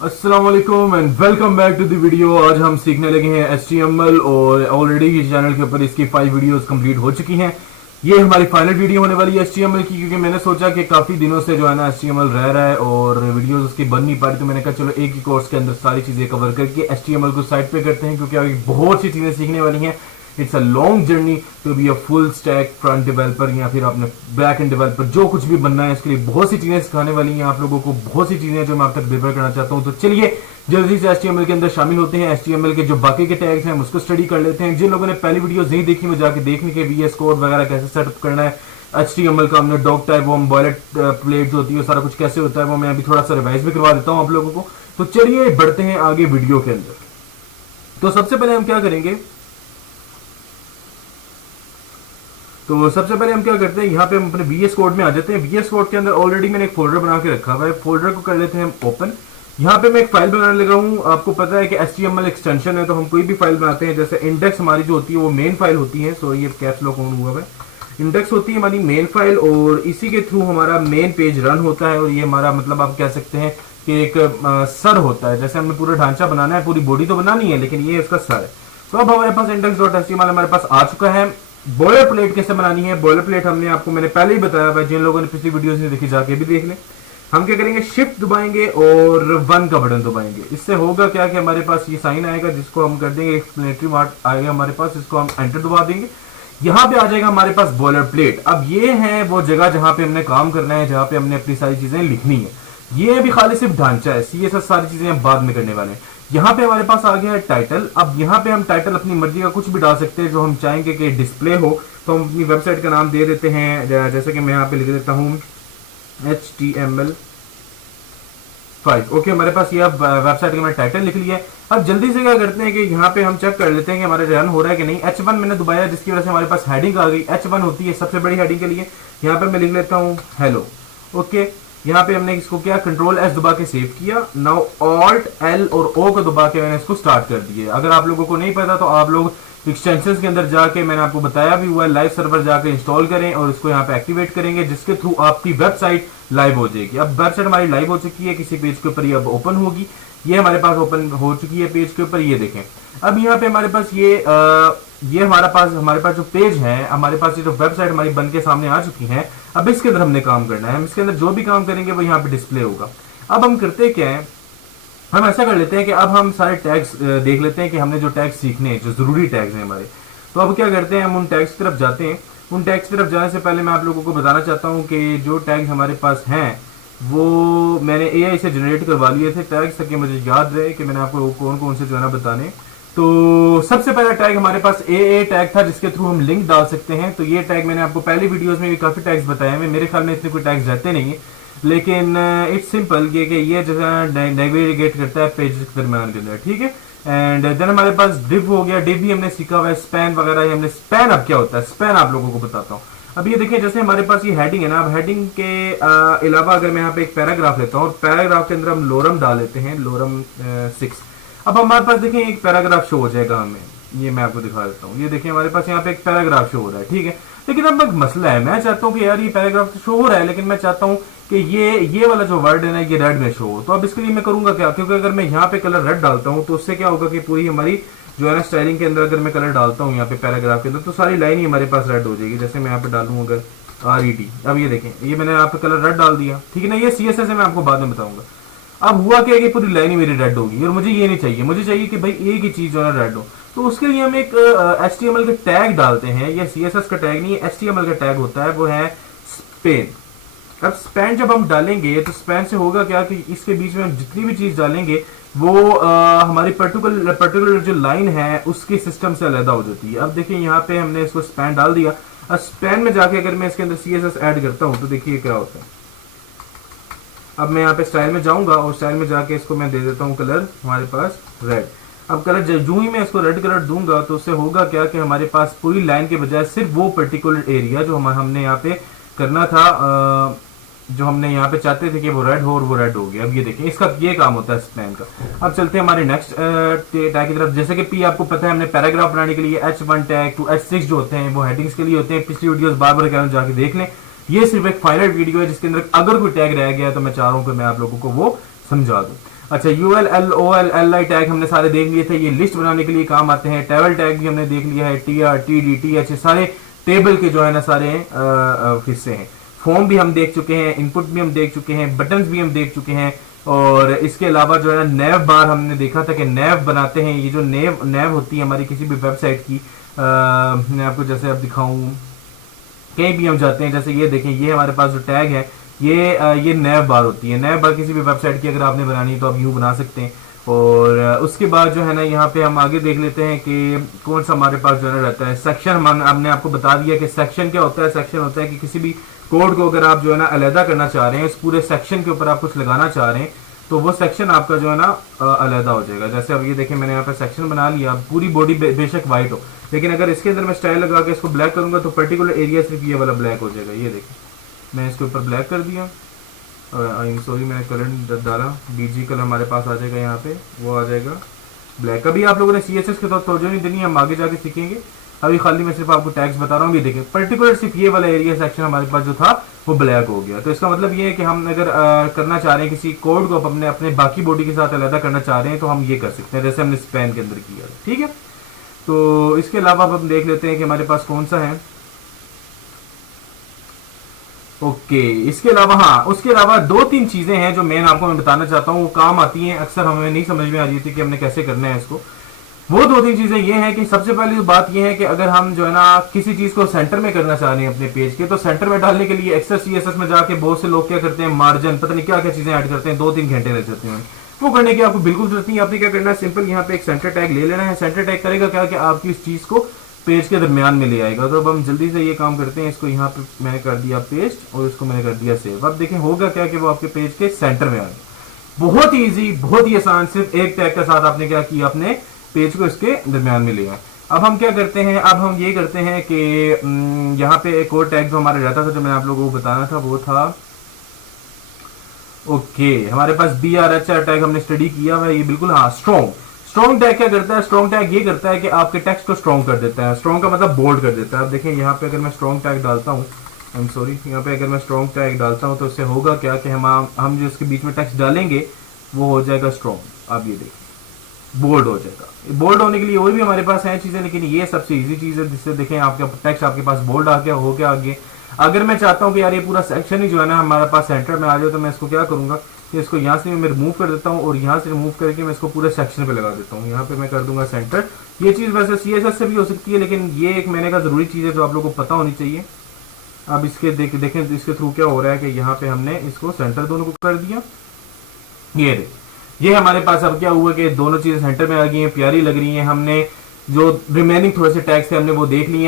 अस्सलाम वालेकुम and welcome back to the video. आज हम सीखने लगे हैं HTML और ऑलरेडी इस चैनल के ऊपर इसकी 5 वीडियोस कंप्लीट हो चुकी हैं। ये हमारी फाइनल वीडियो होने वाली है HTML की, क्योंकि मैंने सोचा कि काफ़ी दिनों से जो है ना HTML रह रहा है और वीडियोस उसकी बन नहीं पा रही, तो मैंने कहा चलो एक ही कोर्स के अंदर सारी चीज़ें कवर करके HTML को साइड पे करते हैं, क्योंकि आगे बहुत सी चीज़ें सीखने वाली हैं। It's a long journey to be a full stack front developer या फिर आपने बैक एंड डेवलपर जो कुछ भी बनना है, इसके लिए बहुत सी चीजें सिखाने वाली हैं आप लोगों को, बहुत सी चीजें जो मैं आप तक डिलीवर करना चाहता हूं। तो चलिए जल्दी से HTML के अंदर शामिल होते हैं। HTML के जो बाकी के टैग्स हैं उसको स्टडी कर लेते हैं। जिन लोगों ने पहली वीडियो नहीं देखी वो जाके देखने के VS कोड वगैरह कैसे सेटअप करना है HTML का, हमने डॉग टाइप, वो बॉयलेट प्लेट जो होती है, सारा कुछ कैसे होता है वो मैं अभी थोड़ा सा रिवाइज भी करवा देता हूं आप लोगों को। तो चलिए बढ़ते हैं आगे वीडियो के अंदर। तो सबसे पहले हम क्या करते हैं, यहाँ पे हम अपने VS कोड में आ जाते हैं। VS कोड के अंदर ऑलरेडी मैंने एक फोल्डर बना के रखा हुआ है। फोल्डर को कर लेते हैं हम ओपन। यहाँ पे मैं एक फाइल बनाने लगा हूँ। आपको पता है कि HTML एक्सटेंशन है, तो हम कोई भी फाइल बनाते हैं, जैसे इंडेक्स हमारी जो होती है वो मेन फाइल होती है। सो ये कैप्स लॉक ऑन हुआ है। इंडेक्स होती है हमारी मेन फाइल और इसी के थ्रू हमारा मेन पेज रन होता है। और ये हमारा मतलब आप कह सकते हैं कि एक सर होता है। जैसे हमें पूरा ढांचा बनाना है, पूरी बॉडी तो बनानी है, लेकिन ये इसका सर है। तो अब हमारे पास index.html हमारे पास आ चुका है। बॉयलर प्लेट कैसे बनानी है, बॉयलर प्लेट मैंने पहले ही बताया भाई, जिन लोगों ने पिछली वीडियोस में देखी जाके भी देख लें। हम क्या करेंगे, शिफ्ट दबाएंगे और 1 का बटन दबाएंगे। इससे होगा क्या कि हमारे पास ये साइन आएगा, जिसको हम कर देंगे एक्सप्लेनेटरी मार्क आएगा हमारे पास, इसको हम एंटर दबा देंगे। यहाँ पे आ जाएगा हमारे पास बॉयलर प्लेट। अब ये है वो जगह जहां पे हमने काम करना है, जहां पे हमने अपनी सारी चीजें लिखनी है। ये अभी खाली सिर्फ ढांचा है, CSS सारी चीजें हम बाद में करने वाले हैं। यहाँ पे हमारे पास आ गया है टाइटल। अब यहाँ पे हम टाइटल अपनी मर्जी का कुछ भी डाल सकते हैं जो हम चाहेंगे कि डिस्प्ले हो। तो हम अपनी वेबसाइट का नाम दे देते हैं, जैसे कि मैं यहाँ पे लिख देता हूँ HTML5। ओके, हमारे पास ये अब वेबसाइट का मैंने टाइटल लिख लिया है। अब जल्दी से क्या करते हैं कि यहाँ पे हम चेक कर लेते हैं कि हमारे रन हो रहा है कि नहीं। H1 मैंने दबाया, जिसकी वजह से हमारे पास हेडिंग आ गई। H1 होती है सबसे बड़ी हेडिंग के लिए। यहाँ पे मैं लिख लेता हूँ हेलो। ओके, यहाँ पे हमने इसको क्या Ctrl+S दबा के सेव किया। नाउ Alt+L और O को दबा के मैंने इसको स्टार्ट कर दिया। अगर आप लोगों को नहीं पता तो आप लोग एक्सटेंशंस के अंदर जाके, मैंने आपको बताया भी हुआ है, लाइव सर्वर जाके इंस्टॉल करें और उसको यहाँ पे एक्टिवेट करेंगे, जिसके थ्रू आपकी वेबसाइट लाइव हो जाएगी। अब वेबसाइट हमारी लाइव हो चुकी है, किसी पेज के ऊपर ये अब ओपन होगी। ये हमारे पास ओपन हो चुकी है पेज के ऊपर, ये देखें। अब यहाँ पे हमारे पास ये हमारे पास जो पेज है, हमारे पास ये जो वेबसाइट हमारी बन के सामने आ चुकी है। अब इसके अंदर हमने काम करना है। हम इसके अंदर जो भी काम करेंगे वो यहाँ पे डिस्प्ले होगा। अब हम करते क्या है, हम ऐसा कर लेते हैं कि अब हम सारे टैग्स देख लेते हैं कि हमने जो टैग्स सीखने हैं, जो जरूरी टैग्स हैं हमारे। तो अब क्या करते हैं, हम उन टैग्स की तरफ जाते हैं। उन टैग्स की तरफ जाने से पहले मैं आप लोगों को बताना चाहता हूँ कि जो टैग्स हमारे पास हैं वो मैंने AI से जनरेट करवा लिए थे टैग्स, ताकि मुझे याद रहे कि मैंने आपको कौन कौन से जो है ना बताने। तो सबसे पहला टैग हमारे पास AA टैग था, जिसके थ्रू हम लिंक डाल सकते हैं। तो ये टैग मैंने आपको पहली वीडियोस में भी काफी टैग्स बताए हैं। मेरे ख्याल में इतने कोई टैग्स रहते नहीं है, लेकिन इट्स सिंपल ये कि ये जो है नेविगेट करता है पेज के दरम्यान के अंदर, ठीक है। एंड देन हमारे पास डिव हो गया। डिव भी हमने सीखा हुआ है। स्पैन वगैरह हमने, स्पैन अब क्या होता है, स्पैन आप लोगों को बताता हूँ। अब ये देखिए, जैसे हमारे पास ये हेडिंग है ना, अब हेडिंग के अलावा अगर मैं यहाँ पे एक पैराग्राफ लेता हूँ और पैराग्राफ के अंदर हम लोरम डाल लेते हैं, लोरम 6। अब हमारे पास देखिए एक पैराग्राफ शो हो जाएगा हमें। ये मैं आपको दिखा देता हूँ। ये देखिए हमारे पास यहाँ पे एक पैराग्राफ शो हो रहा है, ठीक है। लेकिन अब एक मसला है, मैं चाहता हूँ कि यार ये पैराग्राफ तो शो हो रहा है, लेकिन मैं चाहता हूँ कि ये वाला जो वर्ड है ना, ये रेड में शो हो। तो अब इसके लिए मैं करूंगा क्या, क्योंकि अगर मैं यहाँ पे कलर रेड डालता हूँ तो उससे क्या होगा कि पूरी हमारी जो है ना स्टाइलिंग के अंदर अगर मैं कलर डालता हूँ यहाँ पे पैराग्राफ के अंदर, तो सारी लाइन ही हमारे पास रेड हो जाएगी। जैसे मैं यहाँ पे डालूँ अगर RED, अब ये देखें, ये मैंने यहाँ पे कलर रेड डाल दिया, ठीक है ना। ये CSS है, मैं आपको बाद में बताऊंगा। अब हुआ क्या कि पूरी लाइन ही मेरी रेड होगी और मुझे ये नहीं चाहिए। मुझे चाहिए कि भाई एक ही चीज जो है रेड हो। तो उसके लिए हम एक HTML के टैग डालते हैं। ये CSS का टैग नहीं है, HTML का टैग होता है, वो है स्पेन। अब स्पैन जब हम डालेंगे तो स्पैन से होगा क्या कि इसके बीच में हम जितनी भी चीज डालेंगे वो हमारी पर्टिकुलर जो लाइन है उसके सिस्टम से अलग हो जाती है। अब देखिए यहाँ पे हमने इसको स्पैन डाल दिया। अब स्पैन में जाके अगर मैं इसके अंदर CSS ऐड करता हूँ तो देखिए क्या होता है। अब मैं यहाँ पे स्टाइल में जाऊंगा और स्टाइल में जाके इसको मैं दे देता हूँ कलर हमारे पास रेड। अब कलर जो ही मैं इसको रेड कलर दूंगा तो उससे होगा क्या कि हमारे पास पूरी लाइन के बजाय सिर्फ वो पर्टिकुलर एरिया जो हमने यहाँ पे करना था, जो हमने यहाँ पे चाहते थे कि वो रेड हो, और वो रेड हो गया। अब ये देखिए इसका ये काम होता है स्पैन का। अब चलते हैं हमारे नेक्स्ट टैग की तरफ। जैसे कि P आपको पता है, हमने पैराग्राफ बनाने के लिए H1 टैग टू H6 जो होते हैं वो हेडिंग्स के लिए होते हैं। पिछली वीडियोस बार बार कहना जाके देख लें। ये सिर्फ एक फाइनल वीडियो है जिसके अंदर अगर कोई टैग रह गया तो मैं चाह रहा हूँ कि मैं आप लोगों को वो समझा दूं। अच्छा, UL L O L L I tag हमने सारे देख लिए थे, ये लिस्ट बनाने के लिए काम आते हैं। टेबल टैग भी हमने देख लिया है, T R T D T H सारे टेबल के जो है ना सारे हिस्से हैं। फॉर्म भी हम देख चुके हैं, इनपुट भी हम देख चुके हैं, बटन्स भी हम देख चुके हैं। और इसके अलावा जो है ना नैव बार हमने देखा था कि नैव बनाते हैं। ये जो नैव नैव होती है हमारी किसी भी वेबसाइट की, मैं आपको जैसे अब दिखाऊं, कहीं भी हम जाते हैं, जैसे ये देखें, ये हमारे पास जो टैग है ये नैव बार होती है। नैव बार किसी भी वेबसाइट की अगर आपने बनानी है तो आप यूं बना सकते हैं। और उसके बाद जो है ना यहाँ पे हम आगे देख लेते हैं कि कौन सा हमारे पास जो है ना रहता है सेक्शन। हमने आपको बता दिया कि सेक्शन क्या होता है। सेक्शन होता है कि किसी भी कोड को अगर आप जो है ना अलहदा करना चाह रहे हैं, इस पूरे सेक्शन के ऊपर आप कुछ लगाना चाह रहे हैं, तो वो सेक्शन आपका जो है ना अलहदा हो जाएगा। जैसे अब ये देखें, मैंने यहाँ पे सेक्शन बना लिया, पूरी बॉडी बेशक व्हाइट हो, लेकिन अगर इसके अंदर मैं स्टाइल लगा के इसको ब्लैक करूंगा तो पर्टिकुलर एरिया सिर्फ ये वाला ब्लैक हो जाएगा। ये देखें, मैं इसके ऊपर ब्लैक कर दिया, आई एम सॉरी मैंने कलर डाला, बीजी कलर हमारे पास आ जाएगा, यहाँ पे वो आ जाएगा ब्लैक। कभी आप लोगों ने सीएसएस के तौर तवज्जो नहीं देनी, हम आगे जाके सीखेंगे। अभी खाली मैं सिर्फ आपको टैग्स बता रहा हूँ। ये देखें, पर्टिकुलर सिर्फ ये वाला एरिया सेक्शन हमारे पास जो था वो ब्लैक हो गया। तो इसका मतलब ये है कि हम अगर करना चाह रहे हैं किसी कोड को अपने अपने बाकी बॉडी के साथ अलग करना चाह रहे हैं तो हम ये कर सकते हैं, जैसे हमने स्पैन के अंदर किया। ठीक है, तो इसके अलावा अब हम देख लेते हैं कि हमारे पास कौन सा है। ओके, इसके अलावा हाँ, उसके अलावा दो तीन चीजें हैं जो मैं आपको बताना चाहता हूँ, वो काम आती हैं, अक्सर हमें नहीं समझ में आ रही थी कि हमने कैसे करना है इसको। वो दो तीन चीजें ये हैं कि सबसे पहली बात ये है कि अगर हम जो है ना किसी चीज को सेंटर में करना चाह रहे हैं अपने पेज के, तो सेंटर में डालने के लिए एक्सेस सीएसएस में जाके बहुत से लोग क्या करते हैं, मार्जिन पता नहीं क्या क्या चीजें ऐड करते हैं, 2-3 घंटे लग जाते हैं। वो करने की आपको बिल्कुल जरूरत नहीं है। आपने क्या करना है, सिंपल यहाँ पे एक सेंटर टैग ले लेना है। सेंटर टैग करेगा क्या कि आपकी इस चीज को पेज के दरमियान में ले आएगा। तो अब हम जल्दी से ये काम करते हैं, इसको यहाँ पे मैंने कर दिया पेस्ट और इसको मैंने कर दिया सेव। अब देखें होगा क्या कि वो आपके पेज के सेंटर में आ गया। बहुत ही इजी, बहुत ही आसान, सिर्फ एक टैग के साथ आपने क्या किया, अपने पेज को इसके दरमियान में लिया। अब हम क्या करते हैं, अब हम ये करते हैं कि यहाँ पे एक और टैग जो हमारा रहता था, जो मैंने आप लोगों को बताना था, वो था ओके हमारे पास BRHR टैग हमने स्टडी किया हुआ है, ये बिल्कुल हाँ स्ट्रॉन्ग। स्ट्रॉन्ग टैग क्या करता है, स्ट्रॉन्ग टैग ये करता है कि आपके टेक्स्ट को स्ट्रॉन्ग कर देता है। स्ट्रॉन्ग का मतलब बोल्ड कर देता है। अब देखें यहाँ पे अगर मैं स्ट्रॉन्ग टैग डालता हूँ, आई एम सॉरी, यहाँ पे अगर मैं स्ट्रॉन्ग टैग डालता हूँ तो इससे होगा क्या कि हम जो इसके बीच में टेक्स्ट डालेंगे वो हो जाएगा स्ट्रॉन्ग। अब ये देखिए बोल्ड हो जाएगा। बोल्ड होने के लिए और भी हमारे पास है चीजें, लेकिन ये सबसे इजी चीज है जिससे देखें आपका टेक्स्ट आपके पास बोल्ड आ गया, हो गया आगे। अगर मैं चाहता हूँ कि यार ये पूरा सेक्शन ही जो है ना हमारे पास सेंटर में आ जाए, तो मैं इसको क्या करूंगा कि इसको यहाँ से मैं रिमूव कर देता हूँ और यहाँ से रिमूव करके मैं इसको पूरे सेक्शन पे लगा देता हूँ। यहाँ पे मैं कर दूंगा सेंटर। ये चीज वैसे सीएसएस से भी हो सकती है, लेकिन ये एक मैंने का जरूरी चीज है जो आप लोगों को पता होनी चाहिए। अब इसके देखें इसके थ्रू क्या हो रहा है कि यहाँ पे हमने इसको सेंटर दोनों को कर दिया। ये हमारे पास अब क्या हुआ कि दोनों चीजें सेंटर में आ गई हैं, प्यारी लग रही हैं। हमने जो रिमेनिंग थोड़े से टैग्स थे हमने वो देख लिए।